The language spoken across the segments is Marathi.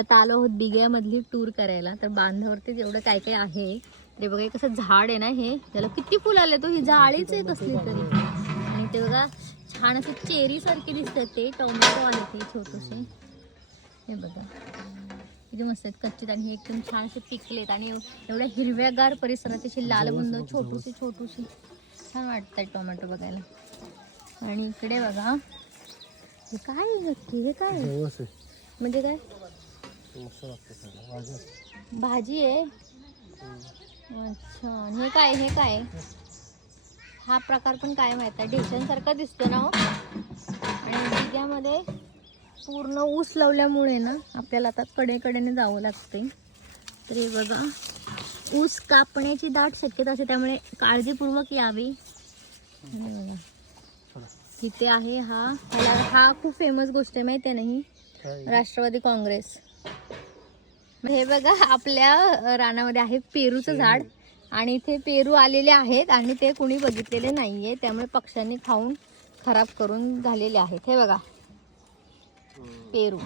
आता आलो आहोत बिग्यामधली टूर करायला. तर बांधावरती जेवढं काय काय आहे ते बघा. कसं झाड आहे ना हे, त्याला किती फुल आले. तो ही जाळीच आहे कसली तरी. आणि ते बघा छान असे चेरी सारखे दिसतात. ते टोमॅटो आले ते छोटेसे. हे बघा किती मस्त आहेत कच्चे. आणि हे एकदम छान असे पिकलेत. आणि एवढ्या हिरव्यागार परिसरात अशी लालबुंद छोटूशी छोटूशी छान वाटतात टोमॅटो बघायला. आणि इकडे बघा हे काय नक्की, हे काय म्हणजे काय भाजी आहे. अच्छा, आणि हे काय, हे काय हा प्रकार पण काय माहित आहे. ढेशांसारखा दिसतो ना हो. आणि बिग्यामध्ये पूर्ण ऊस लावल्यामुळे ना आपल्याला आता कडेकडेने जावं लागते. तर हे बघा ऊस कापण्याची दाट शक्यता असते, त्यामुळे काळजीपूर्वक यावी. आणि बघा इथे आहे हा खूप फेमस गोष्ट आहे माहिती आहे नाही, राष्ट्रवादी काँग्रेस. हे बघा आपल्या रानामध्ये आहे पेरूचं झाड. आणि इथे पेरू आलेले आहेत आणि ते कुणी बघितलेले नाहीये, त्यामुळे पक्ष्यांनी खाऊन खराब करून झालेले आहेत. हे बघा पेरू,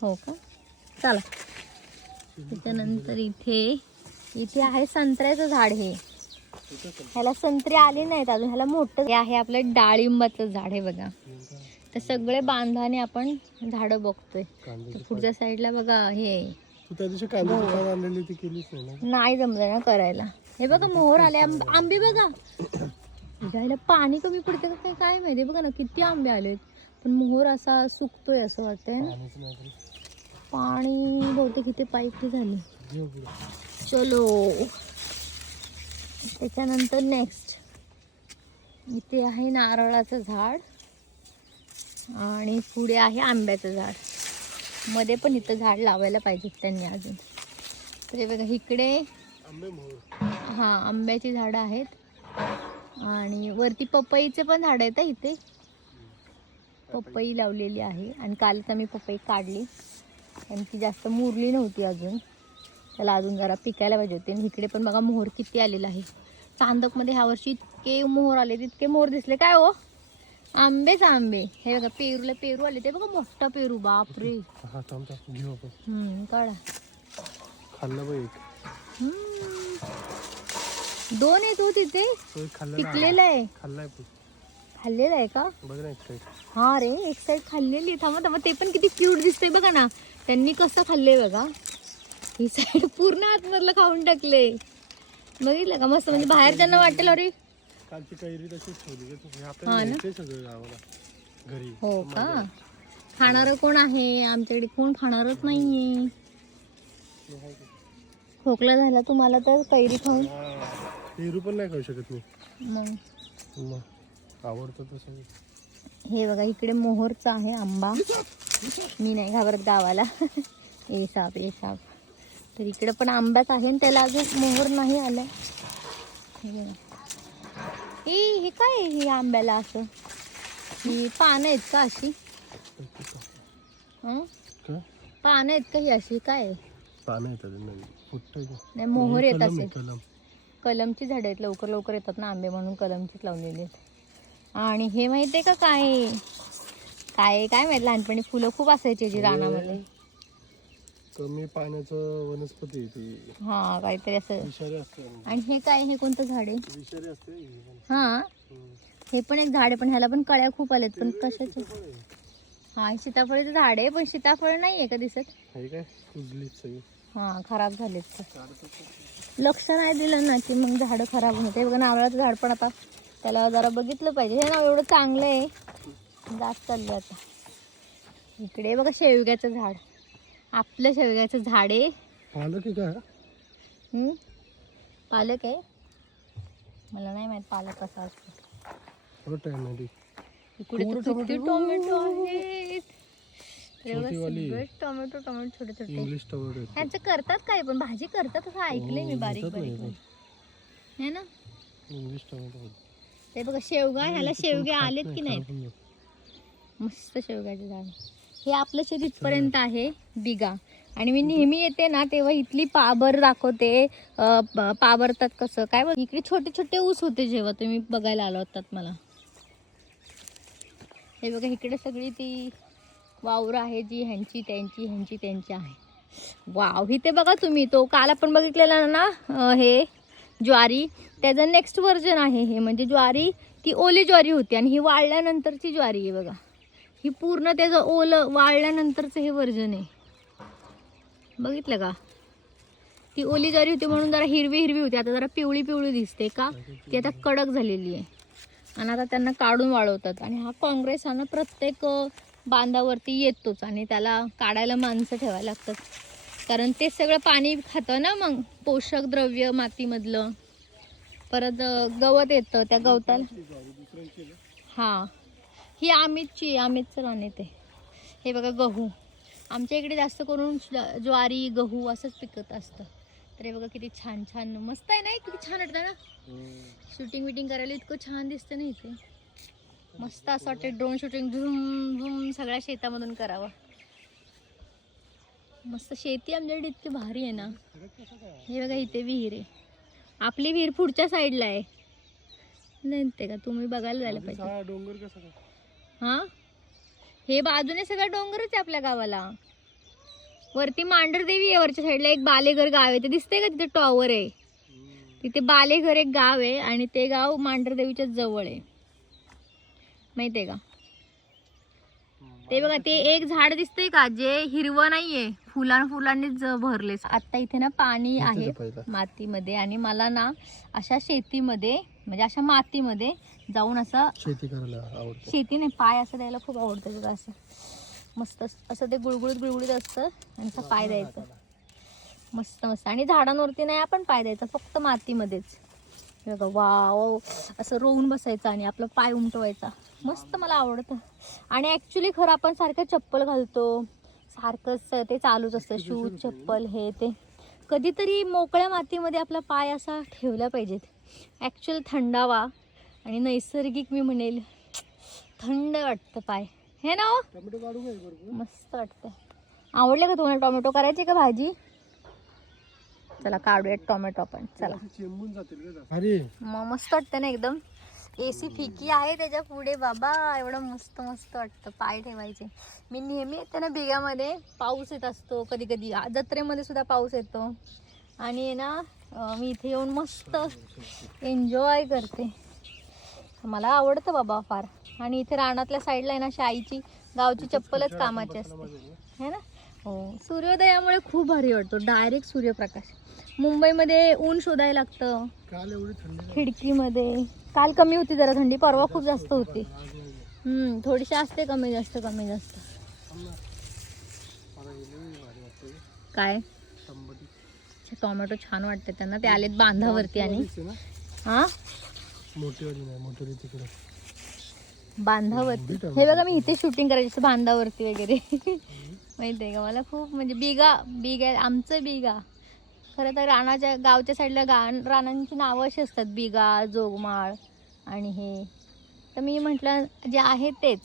हो का. चला त्याच्यानंतर इथे आहे संत्र्याचं झाड. ह्याला संत्री आली नाहीत अजून, ह्याला मोठं आहे. आपलं डाळिंबाचं झाड आहे बघा. तर सगळे बांधाने आपण झाडं बघतोय. पुढच्या साईडला बघा हे नाही जमलं ना करायला. हे बघा मोहर आले. आंबे बघा, घ्यायला पाणी कमी पडते का काय माहिती. बघा ना किती आंबे आलेत, पण मोहर असा सुकतोय असं वाटतंय ना. पाणी बहुतेक इथे पाईप झाले. चलो त्याच्यानंतर नेक्स्ट इथे आहे नारळाचं झाड. आणि पुढे आहे आंब्याचं झाड. मध्ये पण इथं झाड लावायला पाहिजे त्यांनी अजून. तर हे बघा इकडे हा आंब्याची झाडं आहेत. आणि वरती पपईचे पण झाड आहेत. इथे पपई लावलेली आहे. आणि कालच आम्ही पपई काढली आणि ती जास्त मुरली नव्हती अजून, त्याला अजून जरा पिकायला पाहिजे होते. आणि इकडे पण बघा मोहर किती आलेला आहे. चांदकमध्ये ह्या वर्षी इतके मोहर आले, तितके मोहर दिसले. काय हो आंबेच आंबे. हे बघा पेरूला पेरू आले. ते बघा मोठा पेरू, बापरे. काढा दोन आहेत हो तिथे. पिकलेला आहे, खाल्लेला आहे का. हा रे एक साईड खाल्लेली. थांबा ते पण किती क्यूट दिसतंय बघा ना. त्यांनी कसं खाल्ले बघा. ही साईड पूर्ण आतमधलं खाऊन टाकले. बघितलं का मस्त. म्हणजे बाहेर त्यांना वाटेल अरे हो का. खाणार कोण आहे आमच्याकडे, कोण खाणारच नाहीये. खोकला झाला तुम्हाला तर कैरी खाऊन. पेरू पण नाही खाऊ शकत मी. मग आवडतं तसं. हे बघा इकडे मोहरचा आहे आंबा. मी नाही घाबरत गावाला. ए साप. तर इकडे पण आंब्याच आहे आणि त्याला अजून मोहर नाही आलाय. हे काय हे आंब्याला असं ही पानं आहेत का अशी. पानं आहेत का ही अशी काय पानं येतात नाही मोहर येत असेल. कलमची झाडं आहेत. लवकर लवकर येतात ना आंबे म्हणून कलमचीच लावलेली आहेत. आणि हे माहितीये का काय काय माहित. लहानपणी फुलं खूप असायची जी रानामध्ये. कमी पाण्याचं वनस्पती ती. हा काहीतरी असं. आणि हे काय, हे कोणतं झाड आहे. हा हे पण एक झाड आहे, पण ह्याला पण कळ्या खूप आल्यात. पण कशाचे. हा सीताफळाचं झाड आहे, पण सीताफळ नाहीये का दिसत. हा खराब झालेत. लक्ष नाही दिलं ना की मग झाडं खराब होते. बघा नारळाचं झाड पण आता त्याला जरा बघितलं पाहिजे. हे ना एवढं चांगलं आहे. जास्त चाललं आता. इकडे बघा शेवग्याचं झाड. आपलं शेवग्याचं झाड आहे. पालक आहे का. पालक आहे. मला नाही माहित पालक कसा असतो. इकडे किती टोमॅटो आहेत. टोमॅटो छोटे छोटे. ह्यांचं करतात काय पण भाजी करतात असं ऐकलंय मी. बारीक बारीक है ना. ते बघा शेवगा. ह्याला शेवगे आलेत की नाहीत. मस्त शेवग्याचे झाड. हे आपलं शेत इथपर्यंत आहे बिगा. आणि मी नेहमी येते ना तेव्हा इथली पाबर दाखवते. पाबरतात कसं काय. इकडे छोटे छोटे ऊस होते जेव्हा तुम्ही बघायला आला होतात मला. हे बघा इकडे सगळी ती वावर आहे जी ह्यांची त्यांची ह्यांची त्यांची आहे. वाव, इथे बघा तुम्ही, तो काल आपण बघितलेला ना हे ज्वारी, त्याचं नेक्स्ट व्हर्जन आहे हे. म्हणजे ज्वारी ती ओली ज्वारी होती आणि ही वाळल्यानंतरची ज्वारी आहे बघा. ही पूर्ण त्याचं ओलं वाळल्यानंतरचं हे व्हर्जन आहे. बघितलं का? ती ओली ज्वारी होती म्हणून जरा हिरवी हिरवी होती, आता जरा पिवळी पिवळी दिसते का? ती आता कडक झालेली आहे आणि आता त्यांना काढून वाळवतात. आणि हा काँग्रेस हा ना प्रत्येक बांधावरती येतोच आणि त्याला काढायला माणसं ठेवायला लागतात, कारण ते सगळं पाणी खातं ना, मग पोषक द्रव्य मातीमधलं. परत गवत येतं त्या गवताला. हां, ही आमितचं रान येते. हे बघा गहू, आमच्या इकडे जास्त करून ज्वारी गहू असंच पिकत असतं. तर हे बघा किती छान छान मस्त आहे ना, किती छान वाटतं ना. शूटिंग विटिंग करायला इतकं छान दिसतं ना इथे. मस्त असं वाटतं ड्रोन शूटिंग झूम झूम सगळ्या शेतामधून करावं. मस्त शेती आमच्याकडे इतकी भारी आहे ना. हे बघा इथे विहीर आहे. आपली विहीर पुढच्या साईडला आहे, नाही ते का? तुम्ही बघायला जायला पाहिजे. डोंगर कसं काय? हा, हे बाजूने सगळं डोंगरच आहे आपल्या गावाला. वरती मांढरदेवी आहे, वरच्या साईडला एक बालेघर गाव आहे, ते दिसतंय का? तिथे टॉवर आहे, तिथे बालेघर एक गाव आहे आणि ते गाव मांढरदेवीच्या जवळ आहे, माहितीये का? ते बघा ते एक झाड दिसतंय का, जे हिरवं नाहीये, फुलांनीच भरले. आता इथे ना पाणी आहे मातीमध्ये आणि मला ना अशा शेतीमध्ये म्हणजे अशा मातीमध्ये जाऊन असं शेती करायला आवडतं. शेती नाही, पाय असं द्यायला खूप आवडतं बघा. असं मस्त असं ते गुळगुळीत गुळगुळीत असतं आणि असं पाय द्यायचं मस्त मस्त. आणि झाडांवरती नाही आपण पाय द्यायचा, फक्त मातीमध्येच. बघा वाव, असं रोवून बसायचं आणि आपलं पाय उमटवायचा. मस्त मला आवडतं. आणि ॲक्च्युली खरं आपण सारखं चप्पल घालतो, सारखंच ते चालूच असतं, शूज चप्पल हे ते. कधीतरी मोकळ्या मातीमध्ये आपला पाय असा ठेवला पाहिजेत. ॲक्च्युअल थंडावा आणि नैसर्गिक, मी म्हणेल थंड वाटतं पाय, हे ना. मस्त वाटतं. आवडले का तुम्हाला टोमॅटो? करायची का भाजी? चला काढूयात टोमॅटो आपण. चला, अरे मग मस्त वाटतं ना एकदम. AC फिकी आहे त्याच्या पुढे बाबा, एवढं मस्त मस्त वाटतं पाय ठेवायचे. मी नेहमी येते ना बिगामध्ये, पाऊस येत असतो, कधी कधी जत्रेमध्ये सुद्धा पाऊस येतो आणि ना मी इथे येऊन मस्त एन्जॉय करते. मला आवडतं बाबा फार. आणि इथे रानातल्या साईडला आहे ना शाईची गावची चप्पलच कामाची असते, है ना. हो, सूर्योदयामुळे खूप भारी वाटतो, डायरेक्ट सूर्यप्रकाश. मुंबईमध्ये ऊन शोधायला लागतं काल एवढी थंडी खिडकीमध्ये. काल कमी होती जरा थंडी, परवा खूप जास्त होती. थोडीशी असते कमी जास्त कमी जास्त. काय टोमॅटो छान वाटते त्यांना, ते आलेत बांधावरती. आणि हा बांधावरती हे बघा, मी इथे शूटिंग करायची बांधावरती वगैरे. माहिती आहे का? मला खूप म्हणजे बिगा आमचं बिगा. खरं तर रानाच्या गावच्या साईडला रानांची नावं अशी असतात, बिगा, जोगमाळ आणि हे. तर मी म्हटलं जे आहे तेच,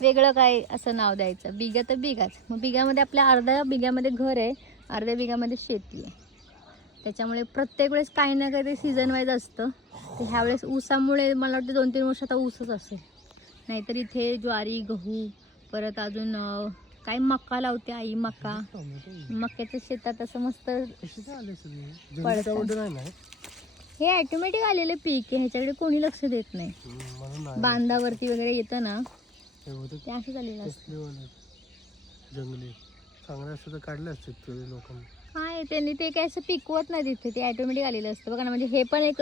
वेगळं काय असं नाव द्यायचं. बिगा तर बिगाच. मग बिगामध्ये आपल्या अर्ध्या बिगामध्ये घर आहे, अर्ध्या बिगामध्ये शेती आहे. त्याच्यामुळे प्रत्येक वेळेस काही ना काही ते सीझन वाईज असतं. तर ह्यावेळेस ऊसामुळे मला वाटतं 2-3 वर्ष आता ऊसच असेल. नाहीतर इथे ज्वारी गहू, परत अजून काय मका लावते आई, मक्याच्या शेतात असं मस्त पडतं. हे ऑटोमॅटिक आलेलं पीक आहे, ह्याच्याकडे कोणी लक्ष देत नाही. बांधावरती वगैरे येतं ना ते असं झालेलं असतं. जंगली चांगले असतं तर काढले असते लोकांनी. काय त्यांनी ते काय असं पिकवत नाही तिथे, ते ऑटोमॅटिक आलेलं असतं बघा ना. म्हणजे हे पण एक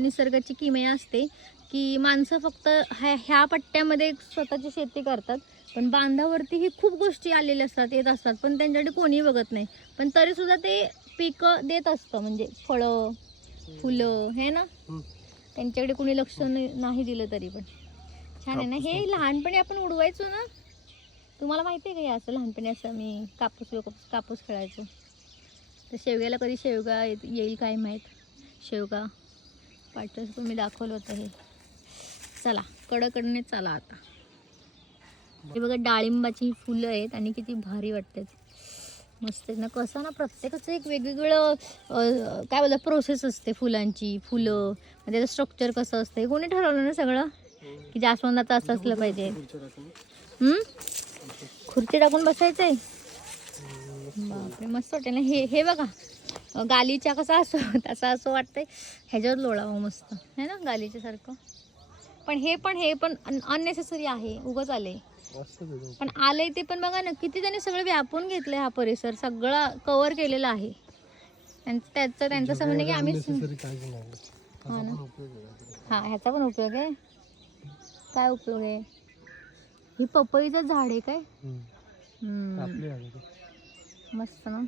निसर्गाची किमया असते की माणसं फक्त ह्या पट्ट्यामध्ये स्वतःची शेती करतात, पण बांधावरती ही खूप गोष्टी आलेल्या असतात, येत असतात, पण त्यांच्याकडे कोणीही बघत नाही. पण तरी सुद्धा ते पिकं देत असतं, म्हणजे फळं फुलं, हे ना. त्यांच्याकडे कोणी लक्ष नाही दिलं तरी पण छान आहे ना. हे लहानपणी आपण उडवायचो ना, तुम्हाला माहिती आहे का? हे असं लहानपणी असं मी कापूस खेळायचो. तर शेवग्याला कधी शेवगा येईल काय माहीत. शेवगा पाठच तुम्ही दाखवलं होतं हे. चला कडकडने चला आता. हे बघा डाळिंबाची फुलं आहेत आणि किती भारी वाटतात, मस्त ना. कसं ना प्रत्येकाचं एक वेगवेगळं काय बोलतात प्रोसेस असते फुलांची. फुलं म्हणजे त्याचं स्ट्रक्चर कसं असतं हे कोणी ठरवलं ना सगळं, की जास्वंदाचं असं असलं पाहिजे. खुर्ची टाकून बसायचंय. बापरे मस्त वाटेल ना. हे बघा गालीच्या कसा असो तसा असं वाटतंय. ह्याच्यावर लोळावं मस्त है ना गालीच्या सारखं. पण हे पण अननेसेसरी आहे. उगाच आले. पण आलंय ते पण बघा ना किती त्यांनी सगळं व्यापून घेतलंय. हा परिसर सगळा कव्हर केलेला आहे. त्यांचं असं म्हणणं की आम्ही हा ना. हा ह्याचा पण उपयोग आहे. काय उपयोग आहे. ही पपईचं झाड आहे काय. मस्त ना.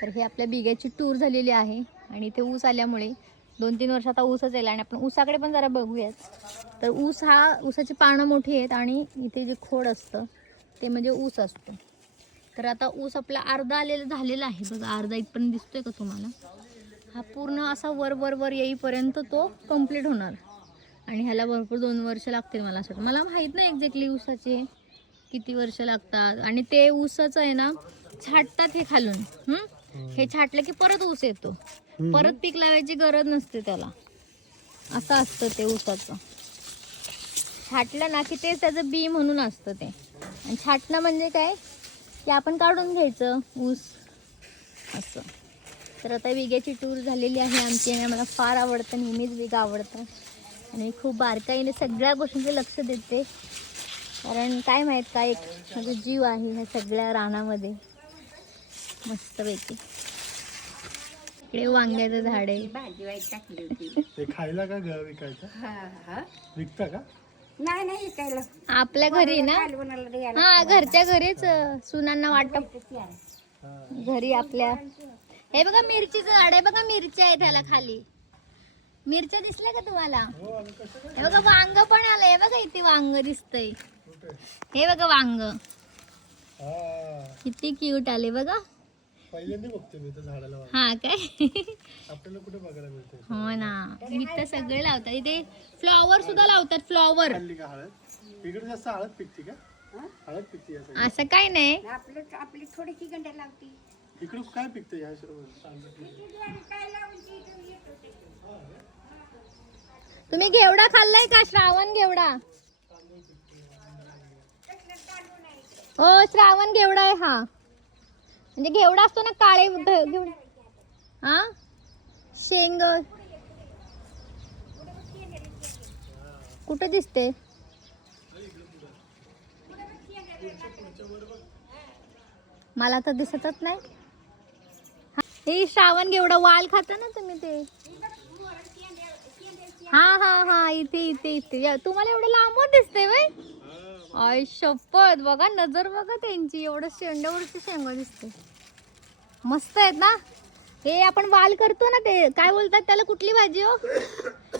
तर हे आपल्या बिग्याची टूर झालेली आहे. आणि इथे ऊस आल्यामुळे 2-3 वर्ष आता ऊसच येईल. आणि आपण ऊसाकडे पण जरा बघूयात. तर ऊसाची पानं मोठी आहेत. आणि इथे जे खोड असतं ते म्हणजे ऊस असतो. तर आता ऊस आपला अर्धा झालेला आहे बघा. अर्धा इथपर्यंत दिसतोय का तुम्हाला. हा पूर्ण असा वर येईपर्यंत तो कम्प्लीट होणार. आणि ह्याला भरपूर 2 वर्ष लागतील मला असं. मला माहीत नाही एक्झॅक्टली ऊसाचे किती वर्ष लागतात. आणि ते ऊसाचं आहे ना छाटतात हे खालून. हे छाटलं की परत ऊस येतो. परत पीक लावायची गरज नसते त्याला. असं असतं ते ऊसाचं. छाटलं ना की ते त्याचं बी म्हणून असतं ते. आणि छाटणं म्हणजे काय की आपण काढून घ्यायचं ऊस असं. तर आता विग्याची टूर झालेली आहे आमची. आणि मला फार आवडतं. नेहमीच विग आवडतं. आणि खूप बारकाईने सगळ्या गोष्टींचे लक्ष देते. कारण काय माहीत काय एक माझा जीव आहे ह्या सगळ्या रानामध्ये. मस्तपैकी. इकडे वांग्याचं झाड आहे. ते खायला का विकायचं. विकता का. नाही विकायला. आपल्या घरी ना. हा घरच्या घरीच सुनांना वाटप. घरी आपल्या. हे बघा मिरचीचं झाड आहे बघा. मिरच्या आहे त्याला खाली. मिरच्या दिसल्या का तुम्हाला. हे बघा वांग पण आलंय. हे बघा इथे वांग दिसतंय. हे बघा वांग किती क्यूट आले बघा. पहिल्यांदा बघते मी तर झाडाला. हा काय आपल्याला कुठे बघायला मिळते. हो ना. इथं सगळे लावतात. इथे फ्लॉवर सुद्धा लावतात. फ्लॉवर इकडे जास्त हळद पिकते का. हळद पिकते असं काय नाही. आपली थोडीशी गंड्या लावती. इकडे काय पिकतं ह्या सर्व. तुम्ही घेवडा खाल्लाय का. श्रावण घेवडा. हो श्रावण घेवडा आहे हा. म्हणजे घेवडा असतो ना काळे घेवडा. हा शेंग कुठं दिसते. मला तर दिसतच नाही. हे श्रावण घेवडा वाल खाता ना तुम्ही ते. हा इथे तुम्हाला एवढं लांबून दिसते बाई. आय शपथ बघा नजर बघा त्यांची. एवढं शेंड्यावरची शेंग दिसते. मस्त आहेत ना. हे आपण वाल करतो ना ते काय बोलतात त्याला. कुठली भाजी हो.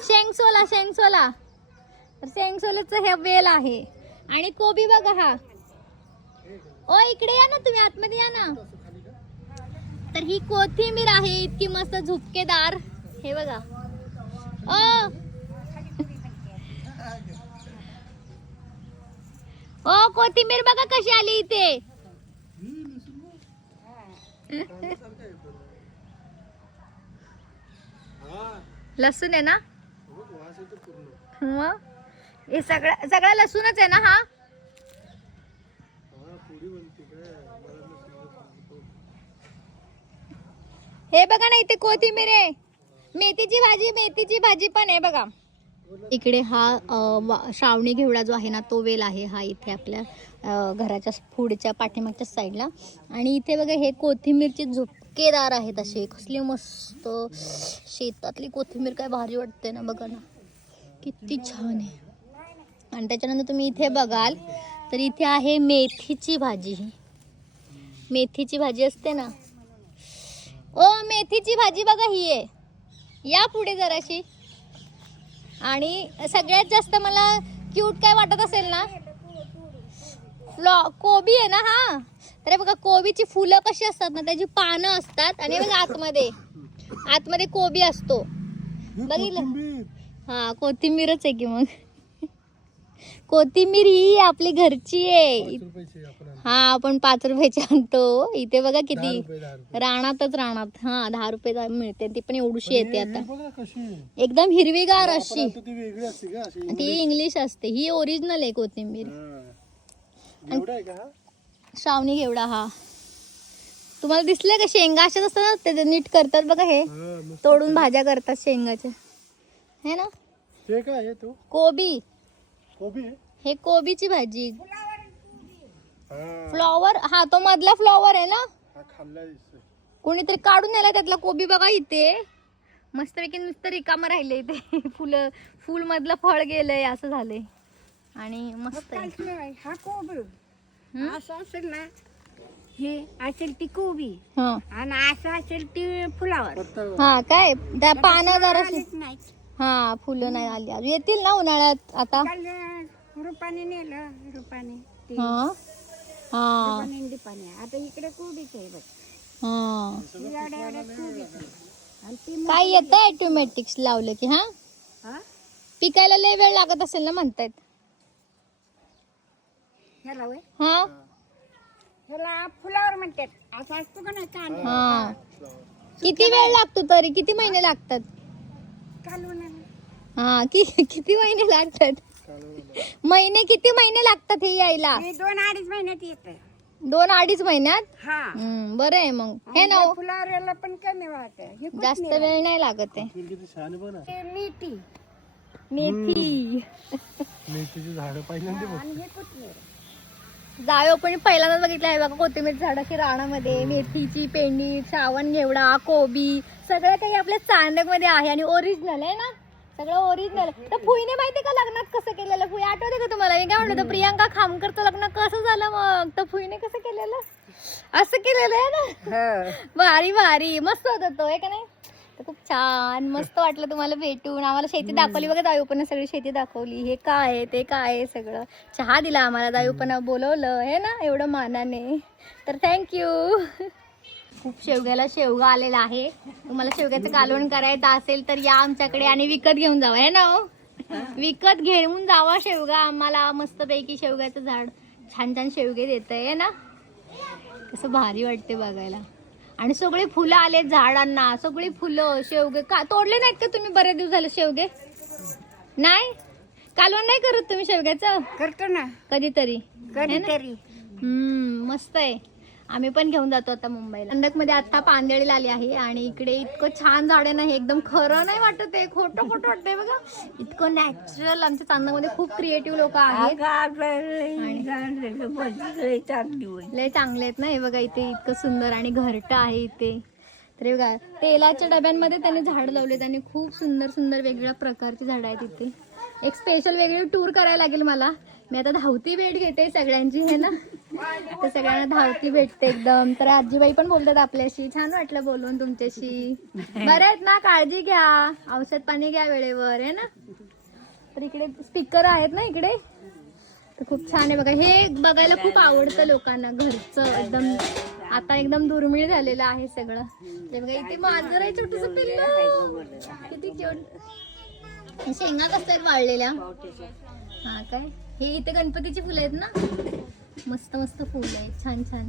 शेंगसोला. तर शेंगसोल्याचं हे वेल आहे. आणि कोबी बघा हा. ओ इकडे या ना तुम्ही आतमध्ये या ना. तर ही कोथिंबीर आहे इतकी मस्त झुपकेदार. हे बघा. ओ कोथिंबीर बघा कशी आली इथे. लसूण आहे ना. मग हे सगळा लसूणच आहे ना हा. हे बघा ना इथे कोथिंबीर आहे. मेथीची भाजी पण आहे बघा. इकडे हा श्रावणी घेवडा जो आहे ना तो वेल आहे हा इथे आपल्या घराच्या पुढच्या पाठीमागच्या साईडला. आणि इथे बघा हे कोथिंबीरचे झुपकेदार आहेत असे. कसली मस्त शेतातली कोथिंबीर काय भारी वाटते ना. बघा ना किती छान आहे. आणि त्याच्यानंतर तुम्ही इथे बघाल तर इथे आहे मेथीची भाजी. मेथीची भाजी असते ना. ओ मेथीची भाजी बघा ही आहे. या पुढे जराशी. आणि सगळ्यात जास्त मला क्यूट काय वाटत असेल ना कोबी आहे ना. हा तर बघा कोबीची फुलं कशी असतात ना त्याची पानं असतात. आणि बघा आतमध्ये कोबी असतो. बघितलं. हा कोथिंबीरच आहे की मग. कोथिंबीर ही आपली घरची आहे. हा आपण 5 रुपयाची आणतो. इथे बघा किती रानात. हा 10 रुपये मिळते. ती पण एवढीशी येते आता. एकदम हिरवीगार अशी. ती इंग्लिश असते. ही ओरिजिनल आहे कोथिंबीर. श्रावणी घेवडा हा. तुम्हाला दिसले का शेंगा अशाच असतात ते नीट करतात बघा हे हा, मस्त. तोडून भाज्या करतात शेंगाच्या हे ना. ते काय आहे तू कोबी कोबी आहे? हे कोबीची भाजी. हा फ्लॉवर हा तो मधला फ्लॉवर आहे ना. हा खाल्ला दिसतोय. कोणीतरी काढून नेला त्यातला कोबी बघा इथे. मस्तपैकी नुसतं रिकामं राहिलंय ते फुल मधलं फळ गेलंय असं झालंय. आणि मस्त आहे. काहीच नाही हा कोबी हम्म? असं असेल ना हे असेल ती कोबी हा आणि असं असेल ती फुलावर. पत्ता हा काय त्या पानं जराशी आलीच नाही. हा फुलं नाही आली अजून येतील ना उन्हाळ्यात आता. काल रुपाने नेलं रुपाने ते हा हा रुपाने दीपाने. आता इकडे कोबीच आहे बघ. हा एवढ्या एवढ्या कोबीच आहे. आणि ती काय येतं ऑटोमॅटिक्स लावलं की हा हा पिकायला लय वेळ लागत असेल ना म्हणतायत. ह्याला होय हा ह्याला फुलावर म्हणतात. असं असतो का नाही कांदा हा किती वेळ लागतो तरी किती महिने लागतात. कालवण हा किती महिने लागतात. महिने किती महिने लागतात हे यायला. हे 2-2.5 महिन्यात येत. 2-2.5 महिन्यात. हा बरं आहे मग हे ना. फुलावर याला पण कमी वाटत. हे जास्त वेळ नाही लागत आहे. फुल किती छान आहे बघ ना. मेथी मेथी मेथीची झाडं पहिल्यांदा बघ. आणि हे कोथिंबीर. जायो पण पहिल्यांदाच बघितलं आहे बघा कोथिंबीर झाडाची रानामध्ये. मेथीची पेंडी श्रावण घेवडा कोबी सगळं काही आपल्या चांदक मध्ये आहे आणि ओरिजिनल आहे ना. सगळं ओरिजिनल. तर फुईने माहिती का लग्नात कसं केलेलं. फुई आठवते का तुम्हाला. मी काय म्हणलं होतं प्रियांका खामकरचं लग्न कसं झालं मग. तर फुईने कसं केलेलं असं केलेलं आहे ना. भारी भारी मस्त होत तो आहे का नाही. तर खूप छान मस्त वाटलं तुम्हाला भेटून. आम्हाला शेती दाखवली बघा. दायूपण सगळी शेती दाखवली. हे काय आहे ते काय आहे सगळं. चहा दिला आम्हाला. दायूपण बोलवलं हे ना एवढं मानाने. तर थँक्यू. खूप शेवग्याला शेवगा आलेला आहे. तुम्हाला शेवग्याचं कालवण करायचं असेल तर या आमच्याकडे आणि विकत घेऊन जावा आहे ना. विकत घेऊन जावा शेवगा. आम्हाला मस्तपैकी शेवग्याचं झाड छान छान शेवगे देत आहे ना. कसं भारी वाटते बघायला. आणि सगळे फुलं आले झाडांना. सगळी फुलं शेवगे का तोडले नाहीत का तुम्ही. बरेच दिवस झाले शेवगे नाही. कालवण नाही करत तुम्ही शेवग्याचं. करतो ना कधीतरी. कधीतरी. मस्त आहे. आम्ही पण घेऊन जातो आता मुंबईला. अंडक मध्ये आता पांदेळी आली आहे आणि इकडे इतकं छान झाड आहे ना. हे एकदम खरं नाही वाटत आहे. खोटं खोटं वाटतंय बघा. इतकं नॅचरल. आमच्या चांदमध्ये खूप क्रिएटिव्ह लोक आहेत. लय चांगले आहेत ना. हे बघा इथे इतकं सुंदर आणि घरटं आहे इथे. तर हे बघा तेलाच्या डब्यांमध्ये त्यांनी झाड लावलेत आणि खूप सुंदर सुंदर वेगवेगळ्या प्रकारची झाडं आहेत इथे. एक स्पेशल वेगळी टूर करायला लागेल मला. मी आता धावती भेट घेते सगळ्यांची है ना. तर सगळ्यांना धावती भेटते एकदम. तर आजीबाई पण बोलतात आपल्याशी. छान वाटलं बोलून तुमच्याशी. बरं आहेत ना. काळजी घ्या. औषध पाणी घ्या वेळेवर है ना. तर इकडे स्पीकर आहेत ना इकडे. तर खूप छान आहे बघा. हे बघायला खूप आवडतं लोकांना घरचं एकदम. आता एकदम दुर्मिळ झालेलं आहे सगळं. ते बघा इथे मांजर आहे छोटंसं पिल्लू. किती क्यूट. शेंगा कसं आहेत वाळलेल्या. हा काय हे इथे गणपतीची फुलं आहेत ना. मस्त मस्त फुलं आहेत छान छान.